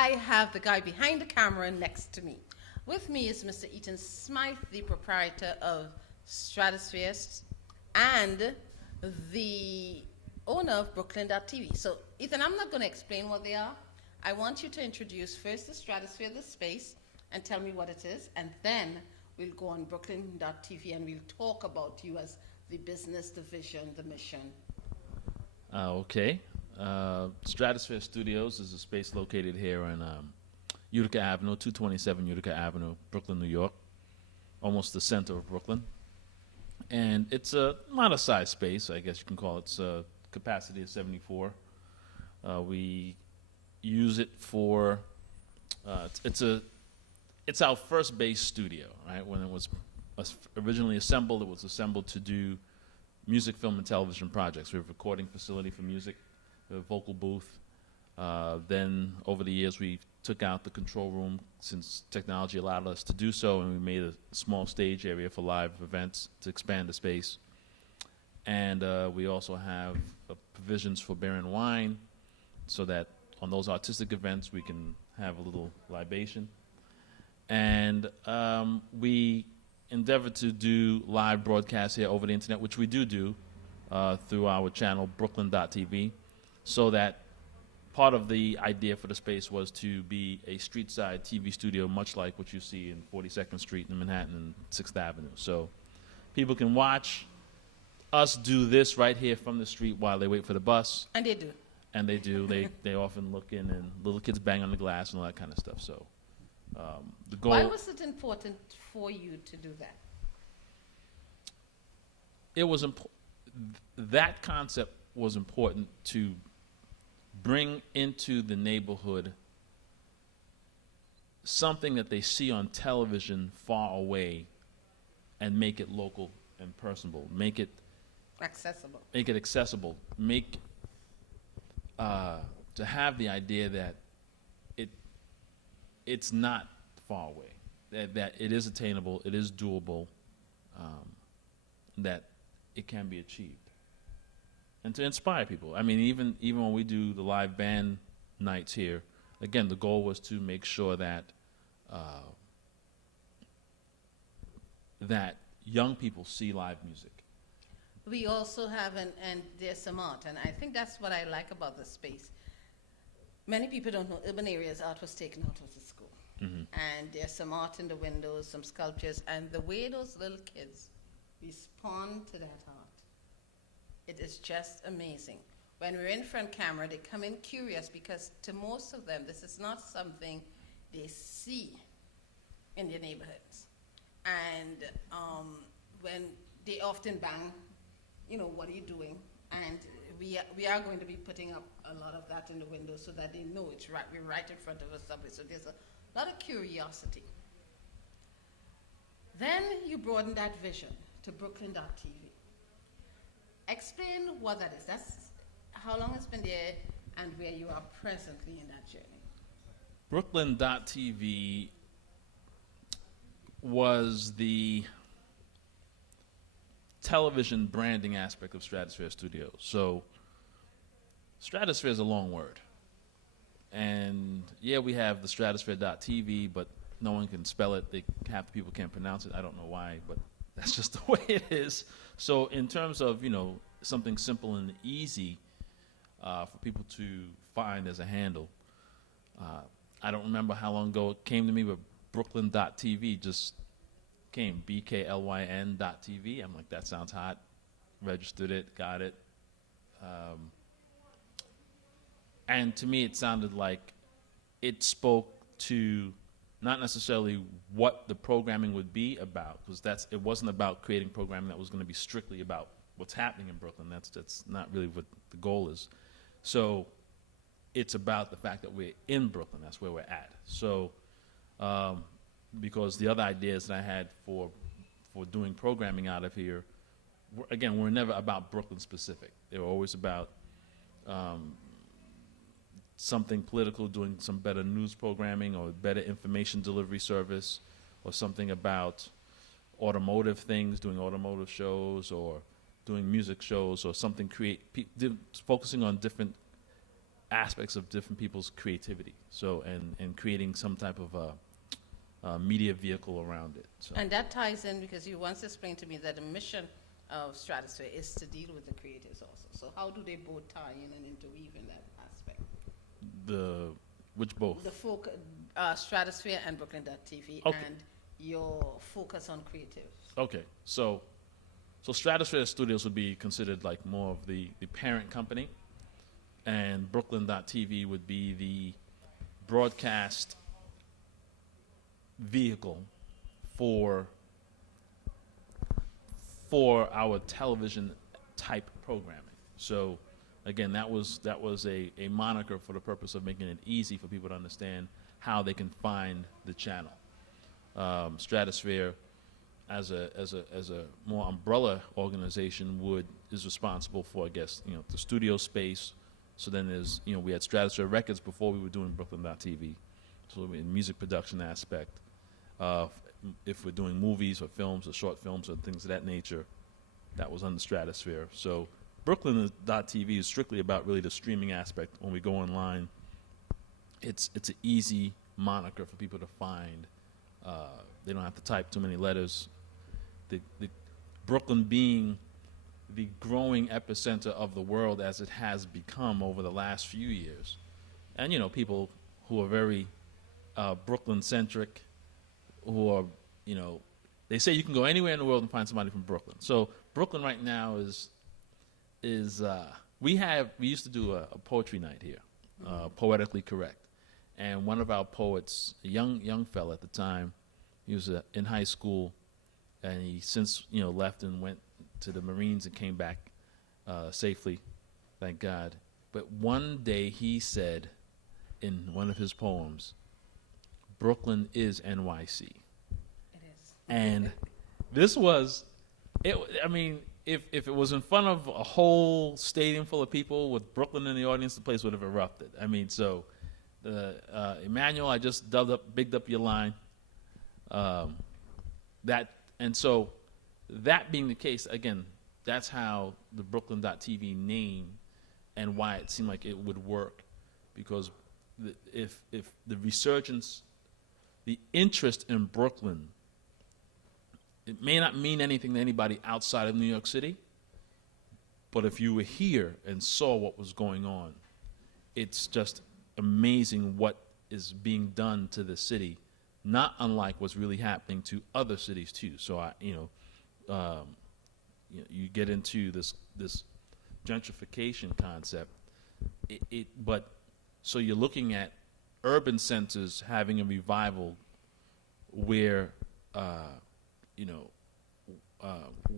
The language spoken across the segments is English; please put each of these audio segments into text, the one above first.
I have the guy behind the camera next to me. With me is Mr. Ethan Smythe, the proprietor of Stratosphere and the owner of Brooklyn.tv. So, Ethan, I'm not going to explain what they are. I want you to introduce first the Stratosphere, the space, and tell me what it is, and then we'll go on Brooklyn.tv and we'll talk about you as the business, the vision, the mission. Okay. Stratosphere Studios is a space located here on Utica Avenue, 227 Utica Avenue, Brooklyn, New York, almost the center of Brooklyn. And it's a modest-sized space, I guess you can call it. It's a capacity of 74. We use it for it's our first base studio, right? When it was originally assembled, it was assembled to do music, film, and television projects. We have a recording facility for music, we have a vocal booth. Then over the years, we took out the control room since technology allowed us to do so, and we made a small stage area for live events to expand the space. And we also have provisions for beer and wine so that on those artistic events, we can have a little libation. And we endeavor to do live broadcasts here over the internet, which we do through our channel, Brooklyn.tv, so that part of the idea for the space was to be a street-side TV studio, much like what you see in 42nd Street in Manhattan and 6th Avenue. So people can watch us do this right here from the street while they wait for the bus. And they do. And they do. They often look in, and little kids bang on the glass and all that kind of stuff. So the goal. Why was it important for you to do that? It was that concept was important to bring into the neighborhood something that they see on television far away and make it local and personable. Make it accessible. Make it accessible. To have the idea that it's not far away, that it is attainable, it is doable, that it can be achieved. And to inspire people. I mean, even when we do the live band nights here, again, the goal was to make sure that that young people see live music. We also have, and there's some art, and I think that's what I like about the space. Many people don't know, urban areas, art was taken out of the school. Mm-hmm. And there's some art in the windows, some sculptures, and the way those little kids respond to that art, it is just amazing. When we're in front camera, they come in curious because to most of them, this is not something they see in their neighborhoods. And when they often bang, what are you doing? And we are going to be putting up a lot of that in the window so that they know it's right. We're right in front of a subway. So there's a lot of curiosity. Then you broaden that vision to Brooklyn.tv. Explain what that is. That's how long it's been there and where you are presently in that journey. Brooklyn.tv was the television branding aspect of Stratosphere Studios. So Stratosphere is a long word. And yeah, we have the Stratosphere.tv, but no one can spell it. Half the people can't pronounce it. I don't know why, but that's just the way it is. So in terms of, something simple and easy for people to find as a handle, I don't remember how long ago it came to me, but Brooklyn.tv just came, BKLYN.tv. I'm like, that sounds hot. Registered it, got it. And to me, it sounded like it spoke to not necessarily what the programming would be about, because it wasn't about creating programming that was going to be strictly about what's happening in Brooklyn. That's not really what the goal is. So it's about the fact that we're in Brooklyn. That's where we're at. So because the other ideas that I had for doing programming out of here, were never about Brooklyn specific. They were always about something political, doing some better news programming or better information delivery service, or something about automotive things, doing automotive shows, or doing music shows, or something focusing on different aspects of different people's creativity. So, and creating some type of media vehicle around it. So. And that ties in because you once explained to me that the mission of Stratosphere is to deal with the creators also. So how do they both tie in and interweave in that aspect? Which both? The Stratosphere and Brooklyn.tv, okay. and your focus on creatives. Okay, so Stratosphere Studios would be considered like more of the parent company, and Brooklyn.tv would be the broadcast vehicle for our television type programming. So again, that was a moniker for the purpose of making it easy for people to understand how they can find the channel. Stratosphere, as a more umbrella organization, is responsible for, I guess, the studio space. So then there's, we had Stratosphere Records before we were doing Brooklyn.tv. So in music production aspect, if we're doing movies or films or short films or things of that nature, that was under Stratosphere. So Brooklyn.tv is strictly about really the streaming aspect. When we go online, it's an easy moniker for people to find. They don't have to type too many letters. The Brooklyn being the growing epicenter of the world as it has become over the last few years. And, people who are very Brooklyn-centric, who are, they say you can go anywhere in the world and find somebody from Brooklyn. So Brooklyn right now is we used to do a poetry night here, Poetically Correct. And one of our poets, a young fella at the time, he was in high school, and he since left and went to the Marines and came back safely, thank God. But one day he said in one of his poems, "Brooklyn is NYC." It is. And this was, I mean, if it was in front of a whole stadium full of people with Brooklyn in the audience, the place would have erupted. I mean, so Emmanuel, I just bigged up your line. So that being the case, again, that's how the Brooklyn.tv name and why it seemed like it would work, because if the resurgence, the interest in Brooklyn, it may not mean anything to anybody outside of New York City, but if you were here and saw what was going on, it's just amazing what is being done to the city, not unlike what's really happening to other cities too. So you get into this gentrification concept, but so you're looking at urban centers having a revival where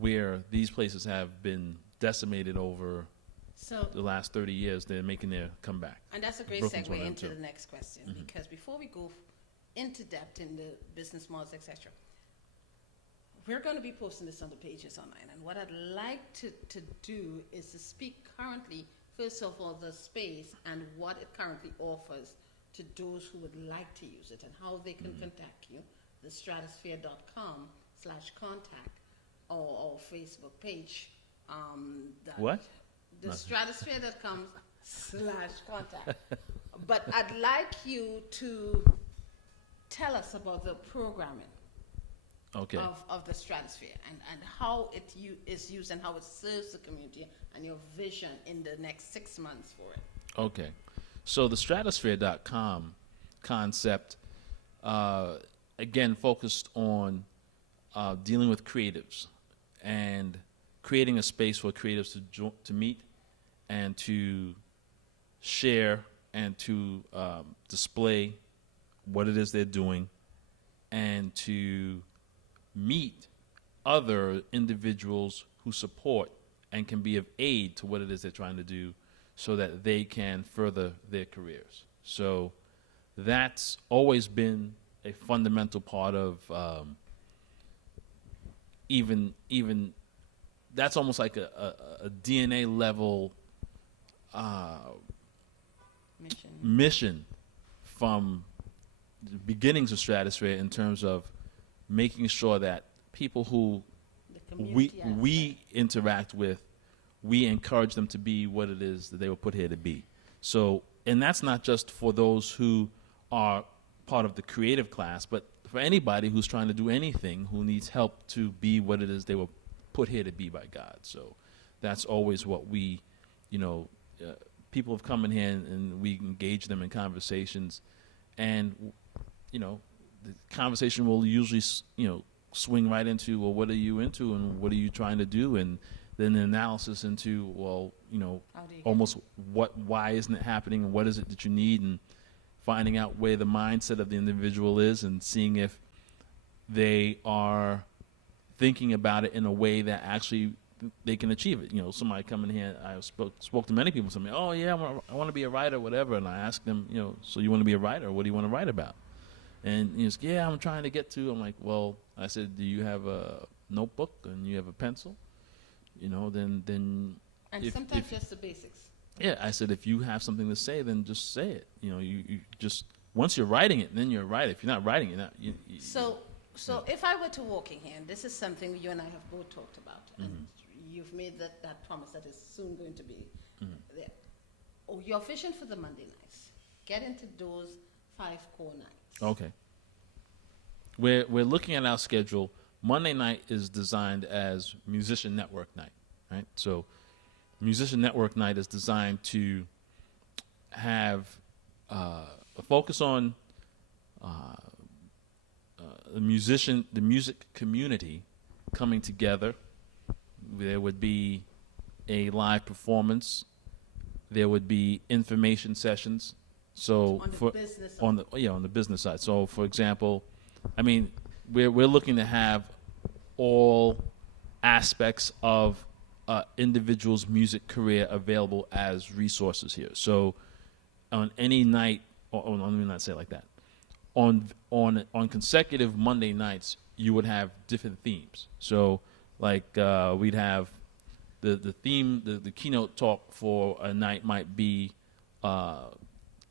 where these places have been decimated over the last 30 years. They're making their comeback. And that's a great Brooklyn's segue into the next question, because before we go into depth in the business models, etc., we're going to be posting this on the pages online. And what I'd like to do is to speak currently, first of all, the space and what it currently offers to those who would like to use it and how they can contact you. The stratosphere.com/contact or Facebook page. What? The stratosphere.com/contact. But I'd like you to tell us about the programming of the Stratosphere and how it is used and how it serves the community and your vision in the next 6 months for it. Okay. So the stratosphere.com concept, again, focused on dealing with creatives and creating a space for creatives to meet and to share and to display what it is they're doing and to meet other individuals who support and can be of aid to what it is they're trying to do so that they can further their careers. So that's always been a fundamental part of even that's almost like a DNA level mission from the beginnings of Stratosphere, in terms of making sure that people who we interact with, we encourage them to be what it is that they were put here to be. So and that's not just for those who are part of the creative class, but for anybody who's trying to do anything, who needs help to be what it is they were put here to be by God. So that's always what we, people have come in here and we engage them in conversations, and, the conversation will usually, swing right into, well, what are you into and what are you trying to do? And then the analysis into, well, almost why isn't it happening and what is it that you need, and finding out where the mindset of the individual is and seeing if they are thinking about it in a way that actually they can achieve it. Somebody coming here, I spoke to many people, somebody, oh yeah, I want to be a writer, whatever, and I asked them, so you want to be a writer? What do you want to write about? And he's, yeah, I'm trying to get to. I'm like, well, I said, do you have a notebook and you have a pencil? Then. And sometimes just the basics. Yeah, I said, if you have something to say, then just say it. You just, once you're writing it, then you're a writer. If you're not writing it, So if I were to walk in here, and this is something you and I have both talked about, and you've made that promise that is soon going to be there. Oh, your vision for the Monday nights, get into those 5 core nights. Okay. We're looking at our schedule. Monday night is designed as Musician Network Night, right? So Musician Network Night is designed to have a focus on the music community coming together. There would be a live performance. There would be information sessions. So on the business side. So for example, we're looking to have all aspects of individual's music career available as resources here. So on any night, let me not say it like that. On consecutive Monday nights, you would have different themes. So like we'd have the theme, the keynote talk for a night might be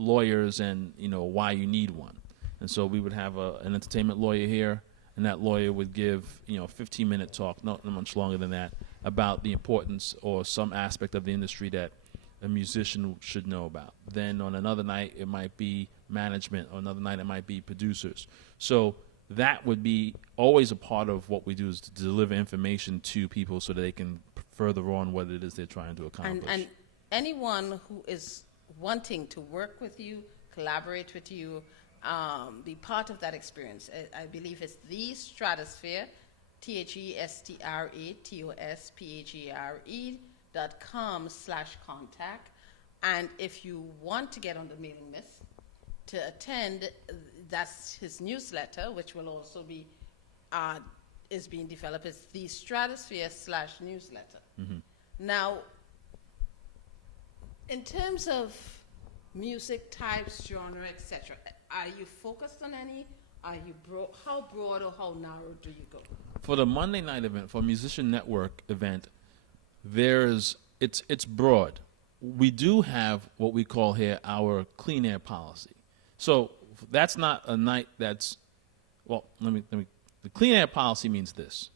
lawyers and why you need one. And so we would have an entertainment lawyer here, and that lawyer would give a 15-minute talk, not much longer than that, about the importance or some aspect of the industry that a musician should know about. Then on another night it might be management, or another night it might be producers. So that would be always a part of what we do, is to deliver information to people so that they can further on what it is they're trying to accomplish. And anyone who is wanting to work with you, collaborate with you, be part of that experience, I believe it's the Stratosphere, TheStratosphere.com/contact. And if you want to get on the mailing list to attend, that's his newsletter, which will also be is being developed. It's the Stratosphere/newsletter. Now, in terms of music types, genre, etc., are you focused on any? Are you how broad or how narrow do you go? For the Monday night event, for a Musician Network event, it's broad. We do have what we call here our clean air policy. So that's not a night that's, well, the clean air policy means this.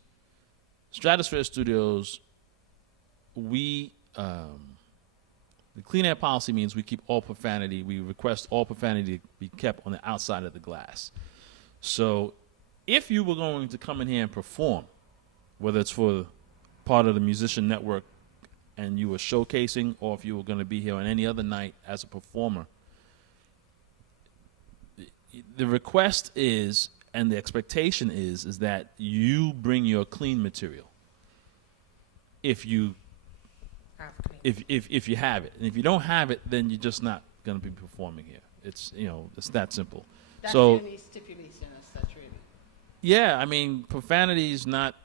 Stratosphere Studios, the clean air policy means we keep all profanity, we request all profanity to be kept on the outside of the glass. So if you were going to come in here and perform, whether it's for part of the Musician Network and you were showcasing, or if you were going to be here on any other night as a performer, the request is, and the expectation is that you bring your clean material. If you if you have it, and if you don't have it, then you're just not going to be performing here. It's it's that simple. That's so the only stipulation as such, really. Yeah, I mean, profanity is not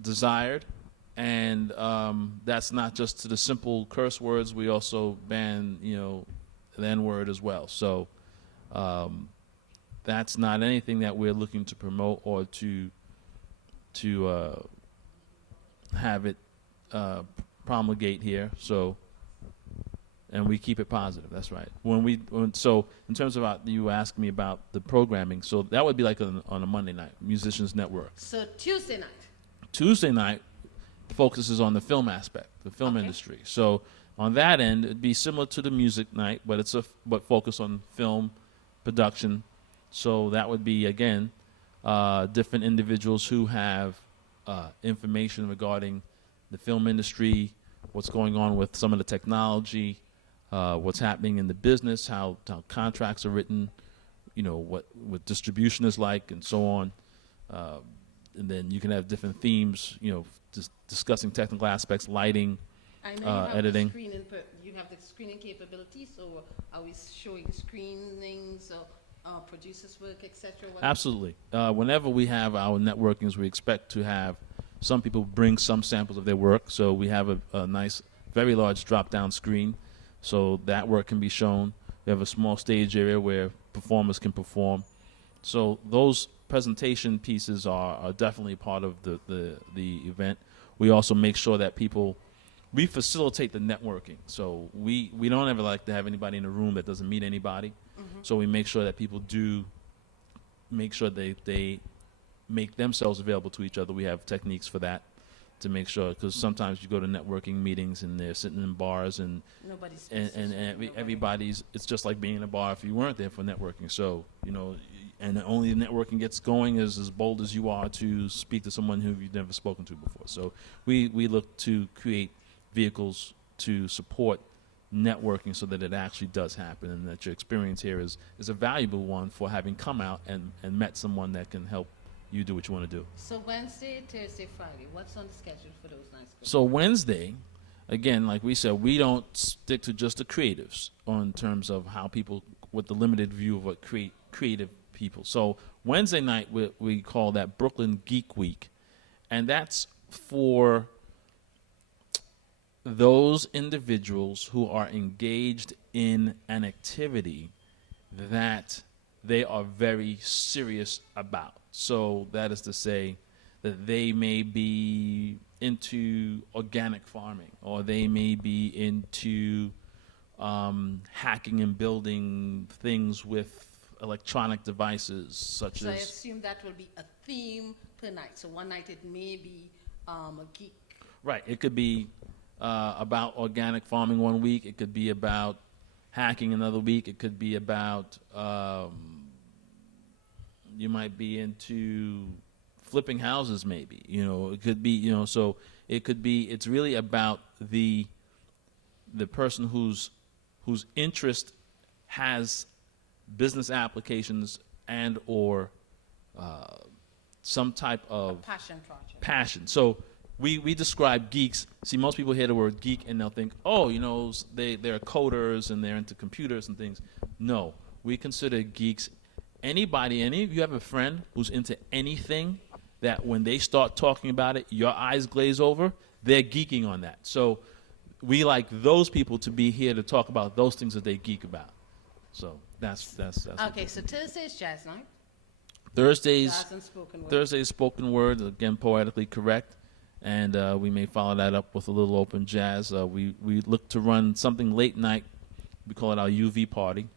desired, and that's not just to the simple curse words. We also ban the N-word as well. So that's not anything that we're looking to promote or to have it promulgate here. So, and we keep it positive. That's right. So in terms of you asked me about the programming, so that would be like on a Monday night, Musicians Network. So Tuesday night. Tuesday night focuses on the film aspect, the film industry. So On that end, it'd be similar to the music night, but but focus on film production. So that would be again different individuals who have information regarding the film industry, what's going on with some of the technology, what's happening in the business, how contracts are written, what distribution is like, and so on. And then you can have different themes, discussing technical aspects, lighting, I know you have editing. You have the screening capability, so are we showing screenings or producers' work, etc.? Absolutely. Whenever we have our networkings, we expect to have some people bring some samples of their work. So we have a nice, very large drop-down screen, so that work can be shown. We have a small stage area where performers can perform. So those presentation pieces are definitely part of the event. We also make sure that we facilitate the networking. So we don't ever like to have anybody in the room that doesn't meet anybody. Mm-hmm. So we make sure that people do make sure they make themselves available to each other. We have techniques for that to make sure, because sometimes you go to networking meetings and they're sitting in bars and everybody's, it's just like being in a bar if you weren't there for networking. So, and only the networking gets going is as bold as you are to speak to someone who you've never spoken to before. So we look to create vehicles to support networking so that it actually does happen, and that your experience here is a valuable one for having come out and met someone that can help you do what you want to do. So Wednesday, Thursday, Friday, what's on the schedule for those nights? So Wednesday, again, like we said, we don't stick to just the creatives in terms of how people, with the limited view of what creative people. So Wednesday night, we call that Brooklyn Geek Week, and that's for those individuals who are engaged in an activity that they are very serious about. So that is to say that they may be into organic farming, or they may be into hacking and building things with electronic devices, such as... So I assume that will be a theme per night. So one night it may be a geek. Right. It could be about organic farming one week. It could be about hacking another week. It could be about... you might be into flipping houses, maybe. It could be, so it could be, it's really about the person whose interest has business applications and or some type of passion project. Passion. So we describe geeks. See, most people hear the word geek and they'll think, oh, they're coders and they're into computers and things. No, we consider geeks any of you have a friend who's into anything that when they start talking about it, your eyes glaze over, they're geeking on that. So we like those people to be here to talk about those things that they geek about. So that's okay. So Thursday's jazz night. Thursday's spoken word, again, poetically correct, and we may follow that up with a little open jazz. We look to run something late night. We call it our UV party.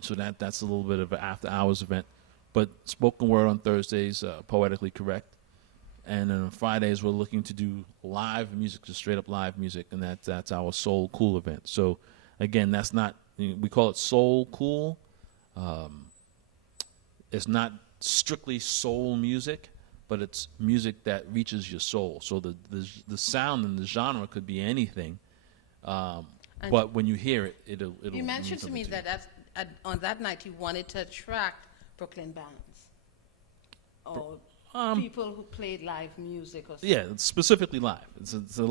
So that's a little bit of an after-hours event. But spoken word on Thursdays, poetically correct. And then on Fridays, we're looking to do live music, just straight-up live music, and that's our Soul Cool event. So, again, that's not, we call it Soul Cool. It's not strictly soul music, but it's music that reaches your soul. So the sound and the genre could be anything, but when you hear it, it'll You mentioned to me that on that night you wanted to attract Brooklyn bands or people who played live music or something. Yeah, it's specifically live. It's a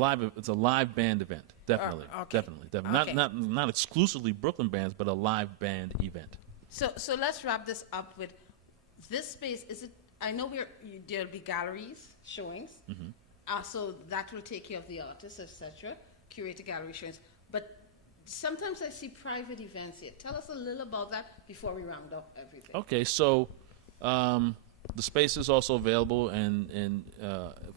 live band event. Definitely, okay. definitely. Okay. Not exclusively Brooklyn bands, but a live band event. So let's wrap this up with this space. Is it? I know there'll be galleries, showings. Mm-hmm. So that will take care of the artists, etc. Curate a gallery showings, but sometimes I see private events here. Tell us a little about that before we round up everything. Okay, so the space is also available and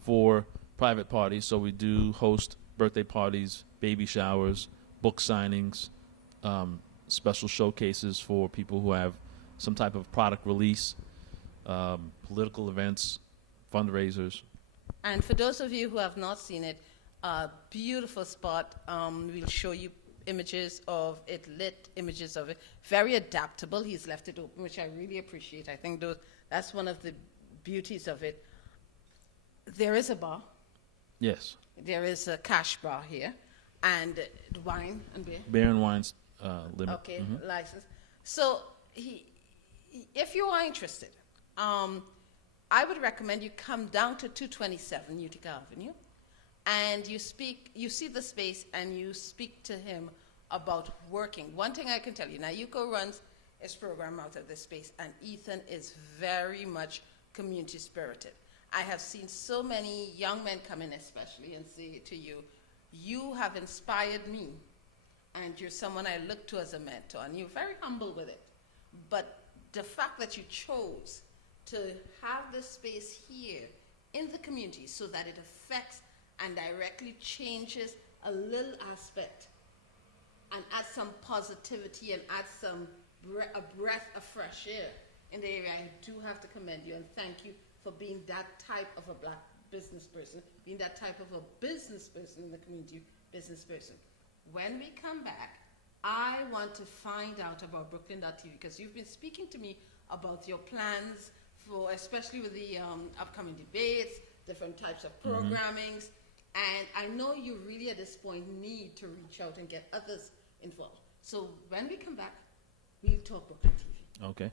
for private parties. So we do host birthday parties, baby showers, book signings, special showcases for people who have some type of product release, political events, fundraisers. And for those of you who have not seen it, A beautiful spot. We'll show you images of it, lit images of it. Very adaptable. He's left it open, which I really appreciate. I think that's one of the beauties of it. There is a bar. Yes. There is a cash bar here, and wine and beer. Beer and wine's limit. Okay, license. So if you are interested, I would recommend you come down to 227 Utica Avenue, and you see the space, and you speak to him about working. One thing I can tell you, now Yuko runs his program out of this space, and Ethan is very much community spirited. I have seen so many young men come in especially and say to you, you have inspired me, and you're someone I look to as a mentor, and you're very humble with it. But the fact that you chose to have this space here in the community so that it affects and directly changes a little aspect and adds some positivity and adds a breath of fresh air in the area, I do have to commend you and thank you for being that type of a black business person, being that type of a business person in the community, business person. When we come back, I want to find out about Brooklyn.tv because you've been speaking to me about your plans for, especially with the upcoming debates, different types of programmings, and I know you really at this point need to reach out and get others involved. So when we come back, we'll talk Brooklyn TV. Okay.